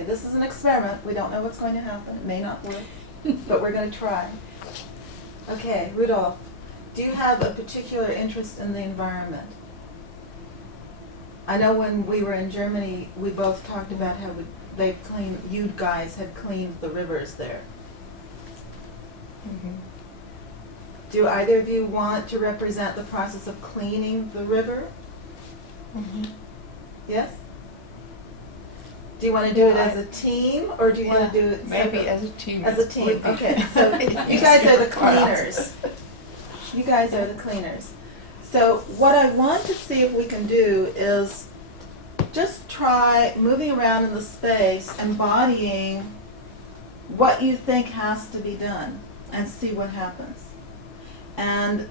Okay, this is an experiment. We don't know what's going to happen. It may not work, but we're going to try. Okay, Rudolph, do you have a particular interest in the environment? I know when we were in Germany, we both talked about how you guys had cleaned the rivers there. Mm-hmm. Do either of you want to represent the process of cleaning the river? Mm-hmm. Yes? Do you want to do it as a team, or do you want to do it Maybe separate? as a team. As a team, okay. So you guys are the cleaners. You guys are the cleaners. So what I want to see if we can do is just try moving around in the space, embodying what you think has to be done, and see what happens. And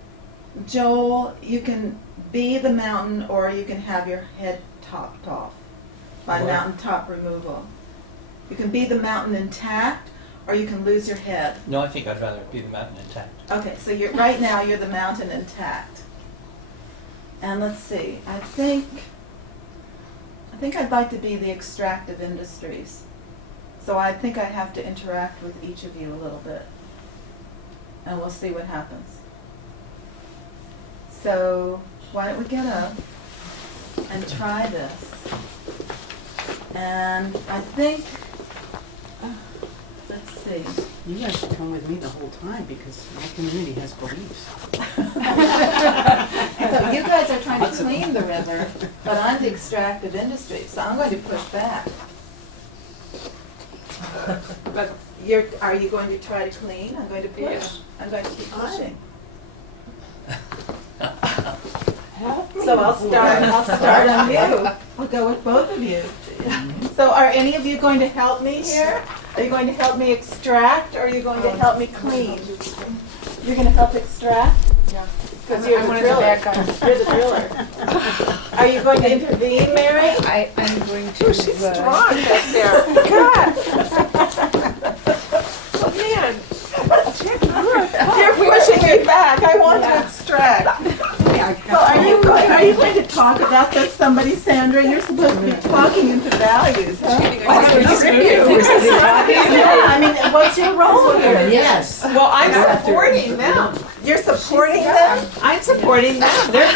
Joel, you can be the mountain, or you can have your head topped off by mountaintop removal. You can be the mountain intact, or you can lose your head. No, I think I'd rather be the mountain intact. Okay, so right now you're the mountain intact. And let's see, I think I'd like to be the extractive industries. So I think I have to interact with each of you a little bit. And we'll see what happens. So why don't we get up and try this? And I think, let's see. You guys should come with me the whole time because my community has beliefs. So you guys are trying to clean the river, but I'm the extractive industry, so I'm going to push back. But are you going to try to clean? I'm going to push. Yeah. I'm going to keep pushing. Help me. So I'll start on you. I'll go with both of you. So are any of you going to help me here? Are you going to help me extract, or are you going to help me clean? You're going to help extract? Yeah. Because you're the one of the driller. bad guys. You're the driller. Are you going to intervene, Mary? I'm going to. Oh, she's strong back there. God. Oh, man. You're pushing me back. I want to extract. Well, are you going to talk about this, somebody, Sandra? You're supposed to be talking into values, huh? Yeah, I mean, what's your role here? Yes. Well, I'm supporting them. You're supporting them? I'm supporting them. They're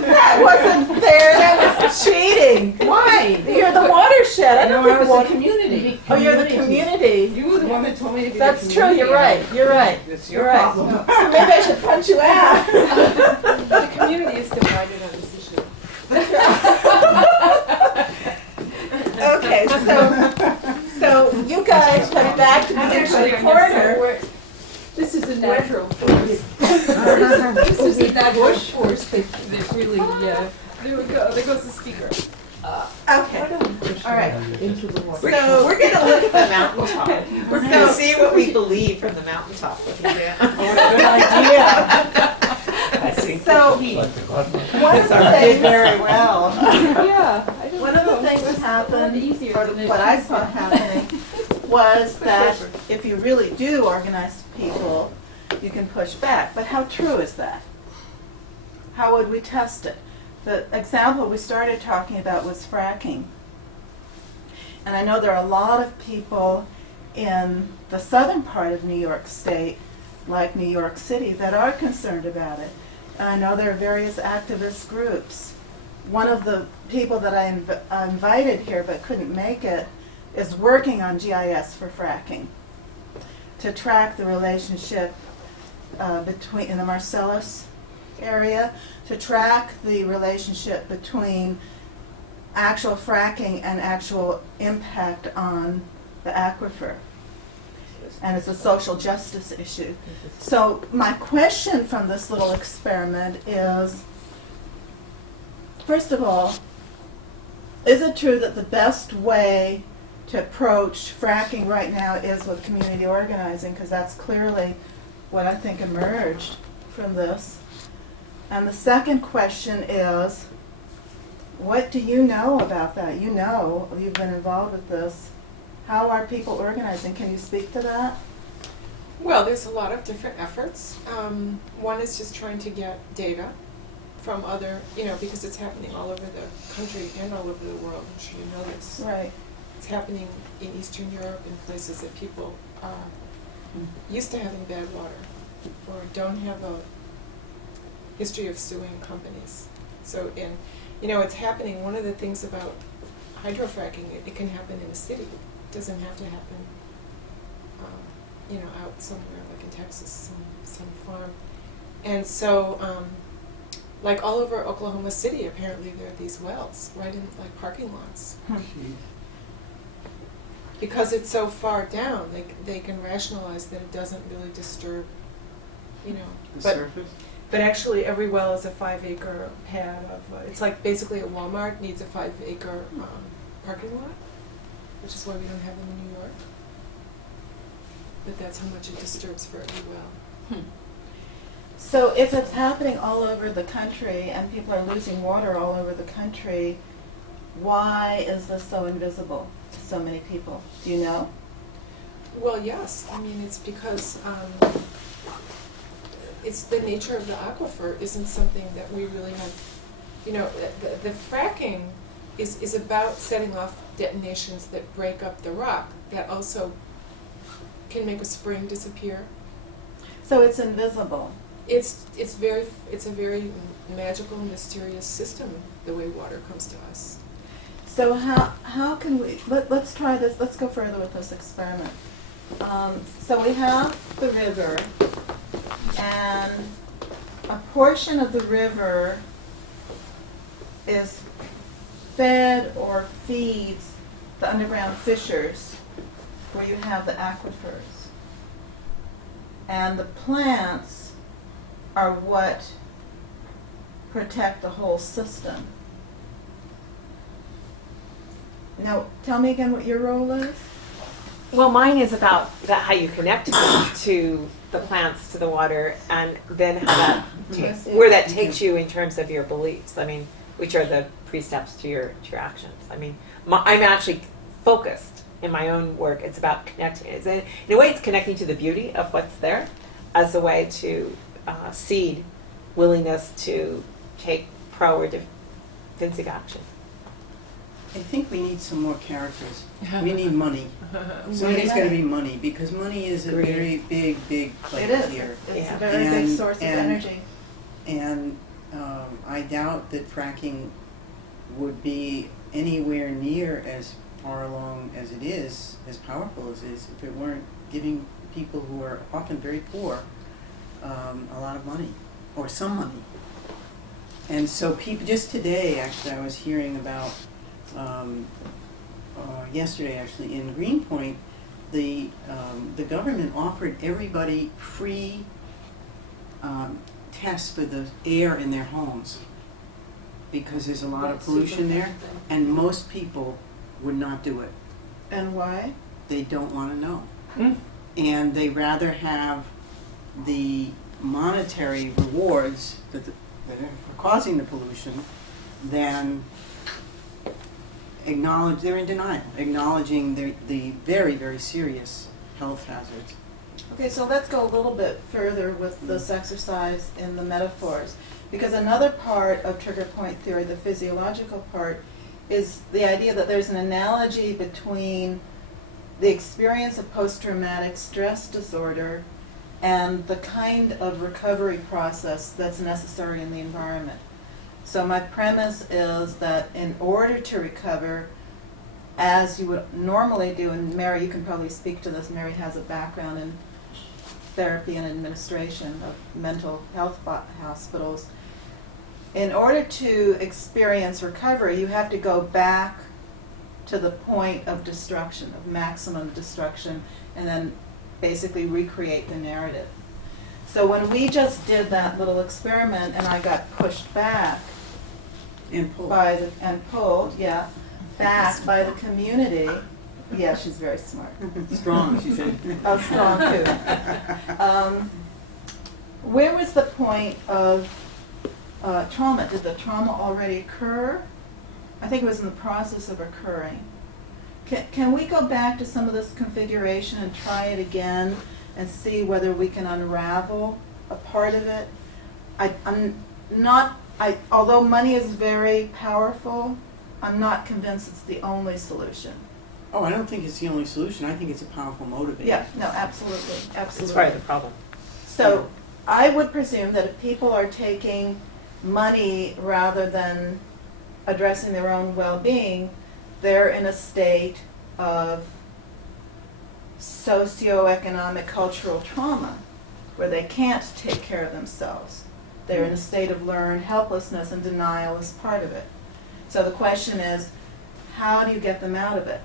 That wasn't fair. That was cheating. Why? You're the watershed. I don't think I was water. the community. Oh, you're the community. You were the one that told me to be That's the true. community. You're right. You're right. It's You're your right. problem. So maybe I should punch you out. The community is divided on this issue. Okay, so you guys have backed me into the corner. This is a natural force. This is a bush force that really, there we go, there goes the speaker. Okay, all right. Into the water. So We're gonna look at the mountaintop. We're gonna see what we believe from the mountaintop. Good idea. I see. So one of the Did things, very well. Yeah. one of the things that happened, easier or than it what I saw happening, was that if you really do organize people, you can push back. But how true is that? How would we test it? The example we started talking about was fracking. And I know there are a lot of people in the southern part of New York State, like New York City, that are concerned about it. And I know there are various activist groups. One of the people that I invited here but couldn't make it is working on GIS for fracking to track the relationship between in the Marcellus area, to track the relationship between actual fracking and actual impact on the aquifer. And it's a social justice issue. So my question from this little experiment is, first of all, is it true that the best way to approach fracking right now is with community organizing? Because that's clearly what I think emerged from this. And the second question is, what do you know about that? You know, you've been involved with this. How are people organizing? Can you speak to that? Well, there's a lot of different efforts. One is just trying to get data from other, because it's happening all over the country and all over the world. I'm sure you know this. Right. It's happening in Eastern Europe in places that people are used to having bad water or don't have a history of suing companies. So, it's happening. One of the things about hydrofracking, it can happen in a city. It doesn't have to happen, out somewhere like in Texas, some farm. And so, like all over Oklahoma City, apparently there are these wells right in like parking lots. Because it's so far down, they can rationalize that it doesn't really disturb, The but surface? but actually every well is a 5-acre pad of, it's like basically a Walmart needs a 5-acre parking lot, which is why we don't have them in New York. But that's how much it disturbs for every well. So if it's happening all over the country and people are losing water all over the country, why is this so invisible to so many people? Do you know? Well, yes. I mean, it's because it's the nature of the aquifer isn't something that we really have. The fracking is about setting off detonations that break up the rock that also can make a spring disappear. So it's invisible. It's a very magical, mysterious system, the way water comes to us. So how can we, let's try this, let's go further with this experiment. So we have the river, and a portion of the river is fed or feeds the underground fissures where you have the aquifers. And the plants are what protect the whole system. Now, tell me again what your role is? Well, mine is about how you connect to the plants, to the water, and then how that where that takes you in terms of your beliefs. I mean, which are the pre-steps to your actions. I mean, I'm actually focused in my own work. It's about connecting. In a way, it's connecting to the beauty of what's there as a way to seed willingness to take pro or defensive action. I think we need some more characters. We need money. Somebody's got to be money, because money is a very big play It is. here. It's Yeah. a very big And- source of and- energy. And I doubt that fracking would be anywhere near as far along as it is, as powerful as it is, if it weren't giving people who are often very poor a lot of money, or some money. And so people, just today actually I was hearing about, yesterday actually in Greenpoint, the government offered everybody free tests for the air in their homes, because there's a lot of That's pollution super there, fun. and most people would not do it. And why? They don't want to know. And they rather have the monetary rewards that are causing the pollution than acknowledge, they're in denial, acknowledging the very, very serious health hazards. Okay, so let's go a little bit further with this exercise in the metaphors, because another part of trigger point theory, the physiological part, is the idea that there's an analogy between the experience of post-traumatic stress disorder and the kind of recovery process that's necessary in the environment. So my premise is that in order to recover, as you would normally do, and Mary, you can probably speak to this, Mary has a background in therapy and administration of mental health hospitals. In order to experience recovery, you have to go back to the point of destruction, of maximum destruction, and then basically recreate the narrative. So when we just did that little experiment and I got pushed back And pull. pulled, back by the community, yeah, she's very smart. Strong, she said. Oh, strong too. Where was the point of trauma? Did the trauma already occur? I think it was in the process of occurring. Can we go back to some of this configuration and try it again and see whether we can unravel a part of it? I'm not although money is very powerful, I'm not convinced it's the only solution. Oh, I don't think it's the only solution. I think it's a powerful motivator. Yeah, no, absolutely, It's absolutely. part of the problem. So I would presume that if people are taking money rather than addressing their own well-being, they're in a state of socioeconomic cultural trauma where they can't take care of themselves. They're in a state of learned helplessness, and denial is part of it. So the question is, how do you get them out of it?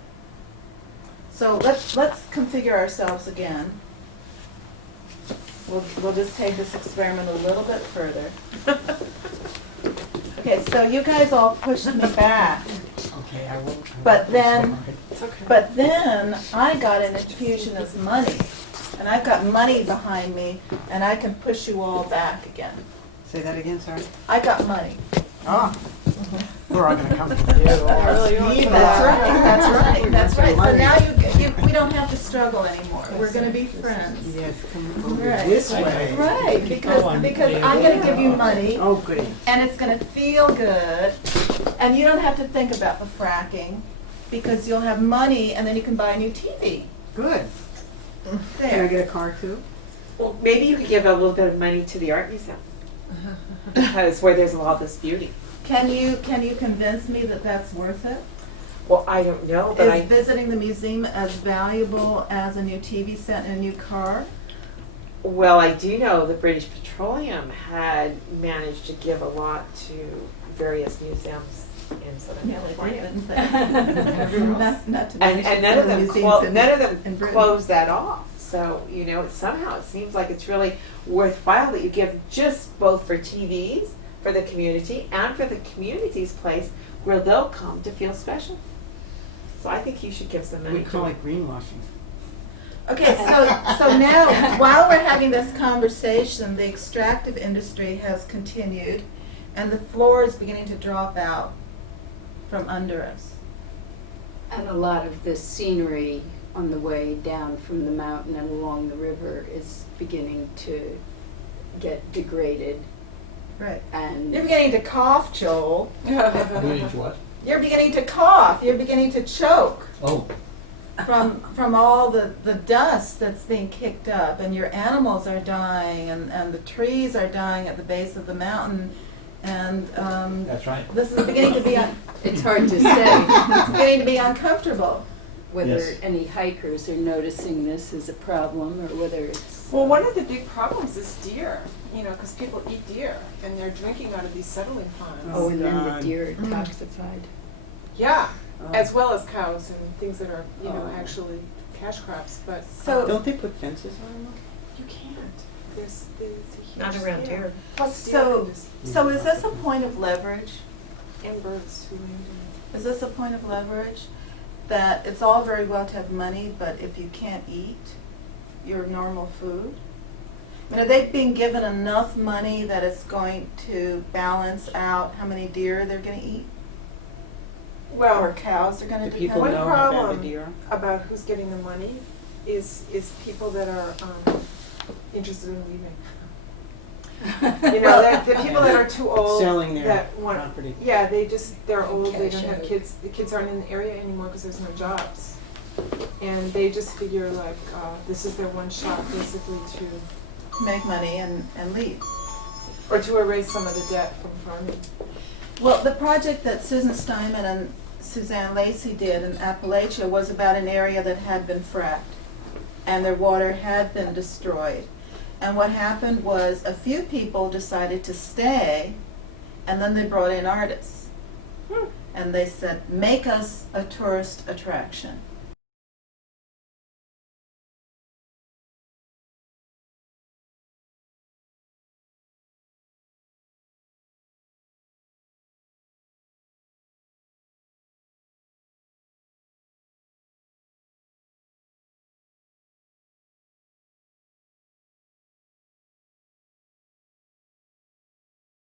So let's configure ourselves again. We'll just take this experiment a little bit further. Okay, so you guys all pushed me back, Okay, I will. but then It's okay. But then I got an infusion of money, and I've got money behind me, and I can push you all back again. Say that again, sorry. I got money. Ah, we're all gonna come to you. That's right, that's right. So now we don't have to struggle anymore. We're gonna be friends. Yes, come over Right. this way. Right, because I'm gonna give you money, Oh, goody. and it's gonna feel good, and you don't have to think about the fracking, because you'll have money, and then you can buy a new TV. Good. Can I There. get a car too? Well, maybe you could give a little bit of money to the art museum. Because where there's all this beauty. Can you convince me that that's worth it? Well, I don't know, but Is I, visiting the museum as valuable as a new TV set and a new car? well, I do know that British Petroleum had managed to give a lot to various museums in Southern California. Didn't they? Not to And mention none some of them, museums in- none of in them Britain. closed that off. So, you know, somehow it seems like it's really worthwhile that you give just both for TVs, for the community, and for the community's place where they'll come to feel special. So I think you should give some money We to call it. it greenwashing. Okay, so now, while we're having this conversation, the extractive industry has continued, and the floor is beginning to drop out from under us. And a lot of the scenery on the way down from the mountain and along the river is beginning to get degraded Right. and You're beginning to cough, Joel. Beginning to what? You're beginning to cough. You're beginning to choke Oh, from all the dust that's being kicked up, and your animals are dying, and the trees are dying at the base of the mountain, and that's right. this is beginning to be it's hard to say beginning to be uncomfortable. whether Yes. any hikers are noticing this as a problem or whether it's Well, one of the big problems is deer, you know, because people eat deer and they're drinking out of these settling ponds. oh, and then the God. deer are toxified. Yeah, Oh. as well as cows and things that are, you know, Oh. actually cash crops, but So Don't they put fences on them? you can't. There's a huge Not around scale. here. Plus deer So- can just, so is this a point of leverage? and birds too, and Is this a point of leverage? That it's all very well to have money, but if you can't eat your normal food? I mean, are they being given enough money that it's going to balance out how many deer they're gonna eat? Or well, cows are gonna Do be people One know how bad problem- the deer are? about who's getting the money is people that are interested in leaving. You know, the people that are too old Selling their that want, property. yeah, they're old, they Cash don't have out. kids, the kids aren't in the area anymore because there's no jobs. And they just figure like, this is their one shot basically make money and leave. to erase some of the debt from farming. Well, the project that Susan Steinman and Suzanne Lacey did in Appalachia was about an area that had been fracked, and their water had been destroyed. And what happened was a few people decided to stay, and then they brought in artists. And they said, make us a tourist attraction.